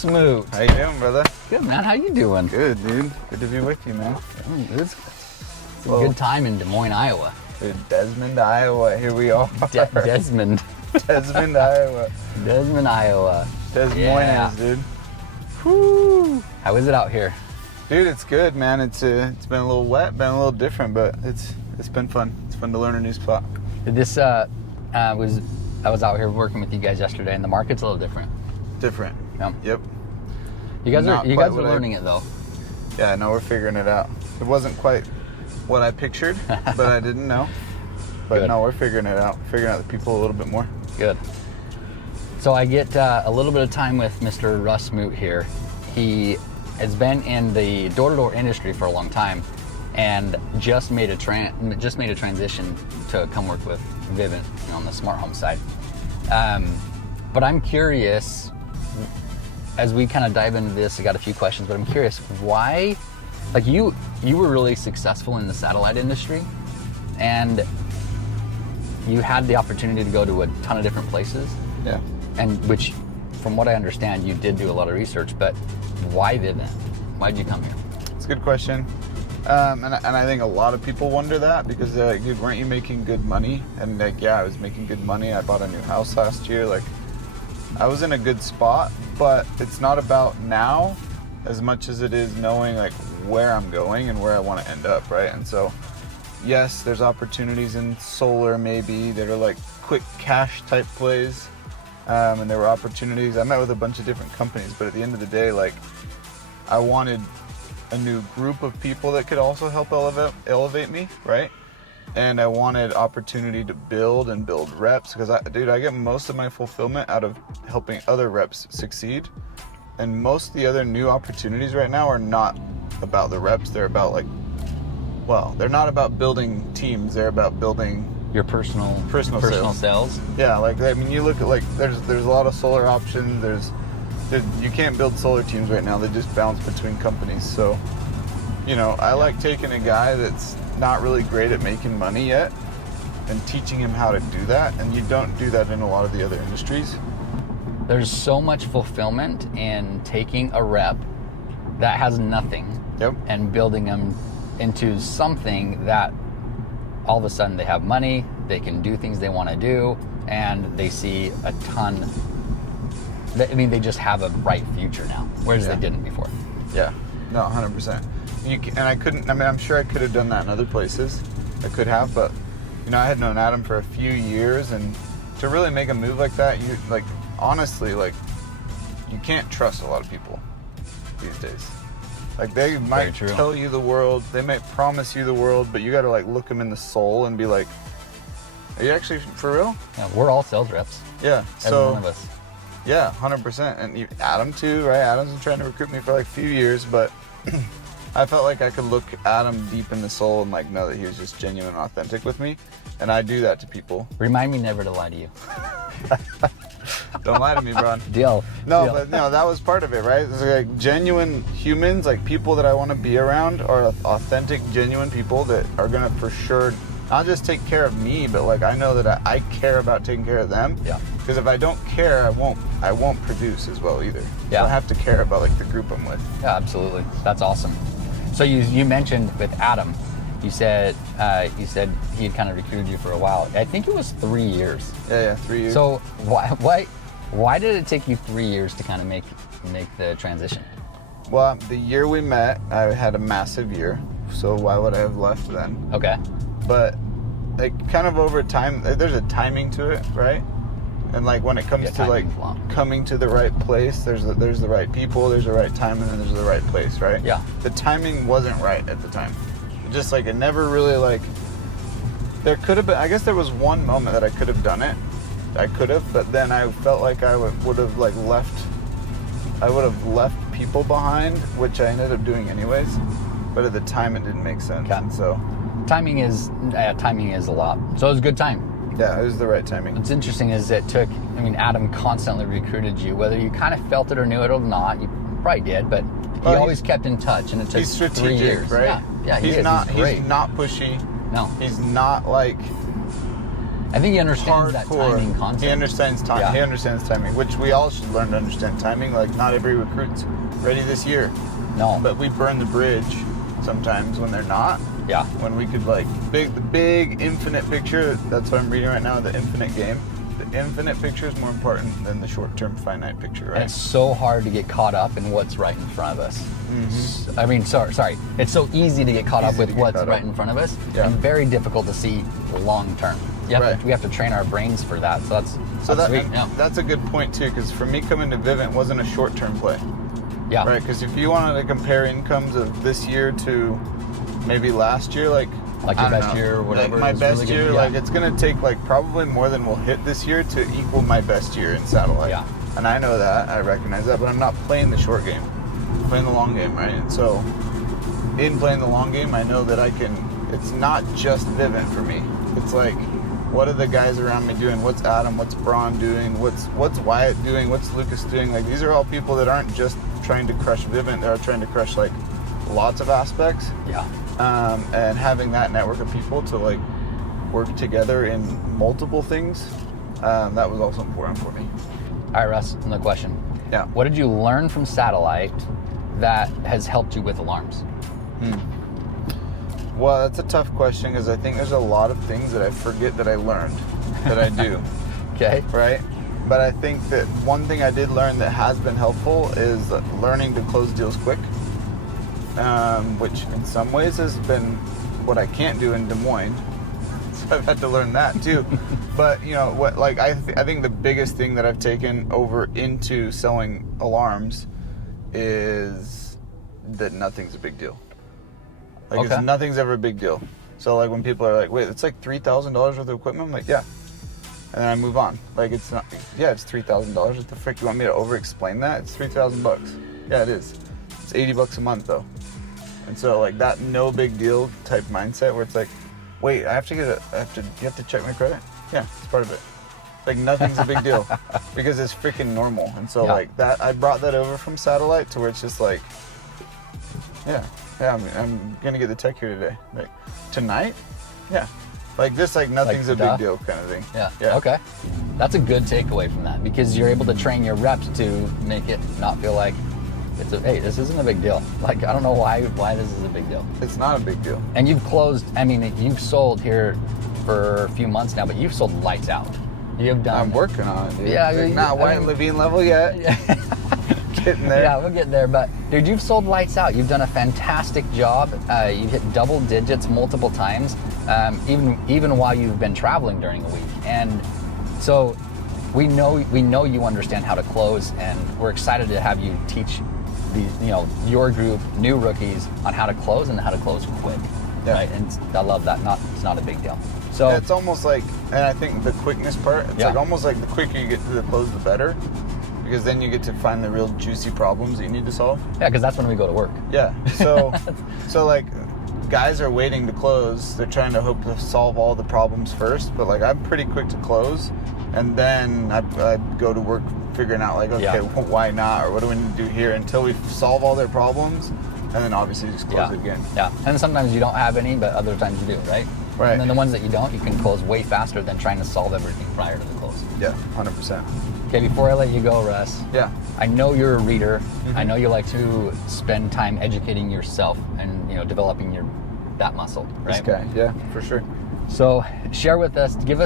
Smoot. How you doing, brother? Good, man. How you doing? Good, dude. Good to be with you, man. It's a good time in Des Moines, Iowa. Dude, Desmond, Iowa. Here we are. Desmond. Desmond, Iowa. Desmond, Iowa. Des Moines, dude. Whoo! How is it out here? Dude, it's good, man. It's been a little wet, been a little different, but it's been fun. It's fun to learn a new spot. This I was out here working with you guys yesterday, and the market's a little different. Different. Yeah. Yep. You guys are learning it though. Yeah, no, we're figuring it out. It wasn't quite what I pictured, but I didn't know. But Good. no, we're figuring it out. Figuring out the people a little bit more. Good. So I get a little bit of time with Mr. Russ Smoot here. He has been in the door-to-door industry for a long time, and just made a transition to come work with Vivint, on the SmartHome side. But I'm curious, as we kind of dive into this, I got a few questions, but I'm curious why, like you were really successful in the satellite industry, and you had the opportunity to go to a ton of different places. Yeah. And which, from what I understand, you did do a lot of research, but why Vivint? Why'd you come here? It's a good question. And I think a lot of people wonder that because they're like, dude, weren't you making good money? And like, yeah, I was making good money. I bought a new house last year. Like, I was in a good spot, but it's not about now as much as it is knowing like where I'm going and where I want to end up, right? And so, yes, there's opportunities in solar maybe that are like quick cash type plays. And there were opportunities. I met with a bunch of different companies, but at the end of the day, like, I wanted a new group of people that could also help elevate me, right? And I wanted opportunity to build reps because I get most of my fulfillment out of helping other reps succeed. And most of the other new opportunities right now are not about the reps. They're about they're not about building teams. They're about building Your personal sales. Yeah, you look at there's a lot of solar options. You can't build solar teams right now. They just bounce between companies. So, I like taking a guy that's not really great at making money yet and teaching him how to do that. And you don't do that in a lot of the other industries. There's so much fulfillment in taking a rep that has nothing. Yep. And building them into something that all of a sudden they have money, they can do things they want to do, and they see a ton. They just have a bright future now, whereas they didn't before. Yeah, no, 100%. I'm sure I could have done that in other places. I could have, but, I had known Adam for a few years, and to really make a move like that, honestly, you can't trust a lot of people these days. They might tell you the world, they might promise you the world, but you got to look them in the soul and be like, are you actually for real? Yeah, we're all sales reps. Yeah. Every one of us. Yeah, 100%. And Adam too, right? Adam's been trying to recruit me for a few years, but I felt like I could look Adam deep in the soul and know that he was just genuine and authentic with me. And I do that to people. Remind me never to lie to you. Don't lie to me, bro. Deal. But that was part of it, right? It's genuine humans, people that I want to be around are authentic, genuine people that are going to for sure not just take care of me, but I know that I care about taking care of them. Yeah. Because if I don't care, I won't produce as well either. Yeah. So I have to care about the group I'm with. Yeah, absolutely. That's awesome. So you mentioned with Adam, you said he had kind of recruited you for a while. I think it was 3 years. Yeah, 3 years. So why did it take you 3 years to kind of make the transition? Well, the year we met, I had a massive year. So why would I have left then? Okay. But kind of over time, there's a timing to it, right? And when it comes to coming to the right place, there's the right people, there's the right time, and then there's the right place, right? Yeah. The timing wasn't right at the time. Just it never really there could have been. I guess there was one moment that I could have done it. I could have, but then I felt like I would have left. I would have left people behind, which I ended up doing anyways. But at the time, it didn't make sense. Okay. And so timing is a lot. So it was a good time. Yeah, it was the right timing. What's interesting is Adam constantly recruited you, whether you kind of felt it or knew it or not. You probably did, but he always kept in touch, and it took he's strategic, 3 years. Right? Yeah, he's not pushy. No. He's not I think he understands that hardcore. timing concept. He understands time. Yeah. He understands timing, which we all should learn to understand timing. Like, not every recruit's ready this year. No. But we burn the bridge sometimes when they're not. Yeah. When we could, like, the big infinite picture, that's what I'm reading right now, the infinite game. The infinite picture is more important than the short-term finite picture, right? And it's so hard to get caught up in what's right in front of us. Mm-hmm. I mean, sorry. It's so easy to get caught up Easy to with get what's caught right up. in front of us, Yeah. and very difficult to see long term. Right. We have to train our brains for that. So that's sweet. Yeah. That's a good point, too, because for me, coming to Vivint wasn't a short-term play. Yeah. Right, because if you wanted to compare incomes of this year to maybe last year, like Like I your don't best know, year or whatever. like my is best really year, good. like it's gonna take like probably more than we'll hit this year to equal my best year in satellite. Yeah. And I know that, I recognize that, but I'm not playing the short game. I'm playing the long game, right? And so in playing the long game, I know that I can. It's not just Vivint for me. It's like, what are the guys around me doing? What's Adam? What's Braun doing? What's Wyatt doing? What's Lucas doing? Like, these are all people that aren't just trying to crush Vivint. They're trying to crush like lots of aspects. Yeah. And having that network of people to like work together in multiple things, that was also important for me. All right, Russ, another question. Yeah. What did you learn from satellite that has helped you with alarms? Well, that's a tough question because I think there's a lot of things that I forget that I learned that I do. Okay. Right? But I think that one thing I did learn that has been helpful is learning to close deals quick, which in some ways has been what I can't do in Des Moines. So I've had to learn that too. But you know what? Like I think the biggest thing that I've taken over into selling alarms is that nothing's a big deal. Like Okay. nothing's ever a big deal. So like when people are like, "Wait, it's like $3,000 worth of equipment," I'm like, "Yeah," and then I move on. Like it's not. Yeah, it's $3,000. What the frick? You want me to over-explain that? It's $3,000. Yeah, it is. It's $80 a month though. And so like that no big deal type mindset where it's like, wait, you have to check my credit? Yeah, it's part of it. Like nothing's a big deal because it's freaking normal. And so like that, I brought that over from satellite to where it's just like, yeah, I'm gonna get the tech here today. Like tonight? Yeah. Like this, like nothing's a big deal kind of thing. Yeah. Okay. That's a good takeaway from that because you're able to train your reps to make it not feel like hey, this isn't a big deal. Like, I don't know why this is a big deal. It's not a big deal. And you've closed, I mean, you've sold here for a few months now, but you've sold lights out. You've done. I'm working on it, dude. Yeah, like, not Wyatt Levine level yet. Getting there. Yeah, we'll get there. But, dude, you've sold lights out. You've done a fantastic job. You've hit double digits multiple times, even while you've been traveling during a week. And so we know you understand how to close, and we're excited to have you teach your group, new rookies, on how to close and how to close quick. Yeah. Right? And I love that. It's not a big deal. So it's almost like, and I think the quickness part, it's like almost like the quicker you get to the close, the better, because then you get to find the real juicy problems that you need to solve. Yeah, because that's when we go to work. Yeah. So, so like, guys are waiting to close. They're trying to hope to solve all the problems first, but like I'm pretty quick to close, and then I go to work figuring out like, okay, well, why not, or what do we need to do here until we solve all their problems, and then obviously just close it again. Yeah, and sometimes you don't have any, but other times you do, right? Right. And then the ones that you don't, you can close way faster than trying to solve everything prior to the close. Yeah, 100%. Okay, before I let you go, Russ. Yeah. I know you're a reader. Mm-hmm. I know you like to spend time educating yourself and developing that muscle, right? This guy, yeah, for sure. So share with us, share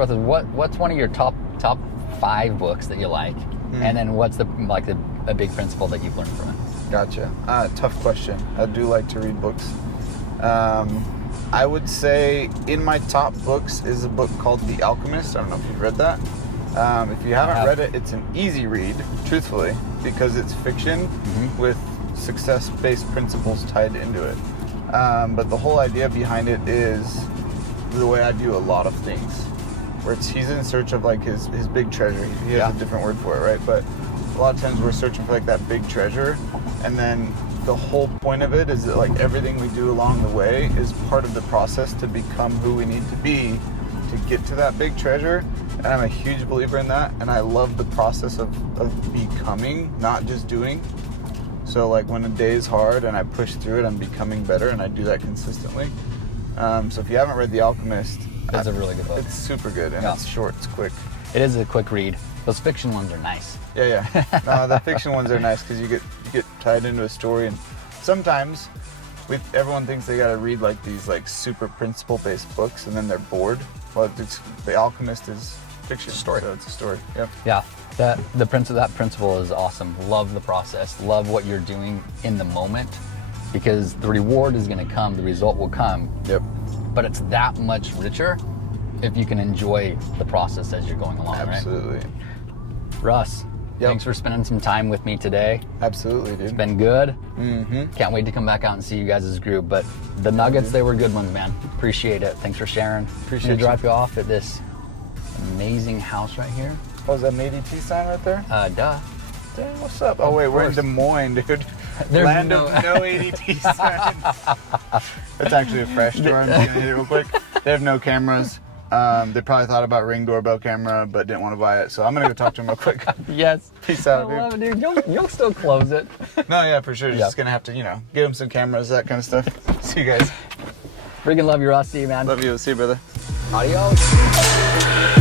with us what's one of your top 5 books that you like, and then what's a big principle that you've learned from it. Gotcha. Tough question. I do like to read books. I would say in my top books is a book called The Alchemist. I don't know if you've read that. If you haven't read it, it's an easy read, truthfully, because it's fiction with success-based principles tied into it. But the whole idea behind it is the way I view a lot of things, where he's in search of like his big treasure. He has a different word for it, right? But a lot of times we're searching for like that big treasure, and then the whole point of it is that like everything we do along the way is part of the process to become who we need to be to get to that big treasure. And I'm a huge believer in that, and I love the process of becoming, not just doing. So like when a day is hard and I push through it, I'm becoming better, and I do that consistently. So if you haven't read The Alchemist, It's a really good book. It's super good, and Yeah. it's short, it's quick. It is a quick read. Those fiction ones are nice. Yeah. No, the fiction ones are nice because you get tied into a story, and sometimes everyone thinks they gotta read like these like super principle-based books, and then they're bored. Well, The Alchemist is fiction. Story. So it's a story. Yeah. Yeah, that principle is awesome. Love the process. Love what you're doing in the moment, because the reward is going to come. The result will come. Yep. But it's that much richer if you can enjoy the process as you're going along. Absolutely. Right? Russ, thanks for spending some time with me today. Absolutely, dude. It's been good. Mm-hmm. Can't wait to come back out and see you guys' group. But the nuggets, they were good ones, man. Appreciate it. Thanks for sharing. Appreciate to drive you off at this amazing house right here. Oh, is that an ADT sign right there? Duh. Dang, what's up? Oh, wait, we're in Des Moines, dude. There's Land no- of no ADT signs. That's actually a fresh store. I'm just going to hit it real quick. They have no cameras. They probably thought about Ring doorbell camera, but didn't want to buy it. So I'm going to go talk to them real quick. Yes. Peace I out, dude. love it, dude. You'll still close it. No, yeah, for sure. Yeah. Just going to have to, get them some cameras, that kind of stuff. See you guys. Freaking love you, Rusty, man. Love you. See you, brother. Adios.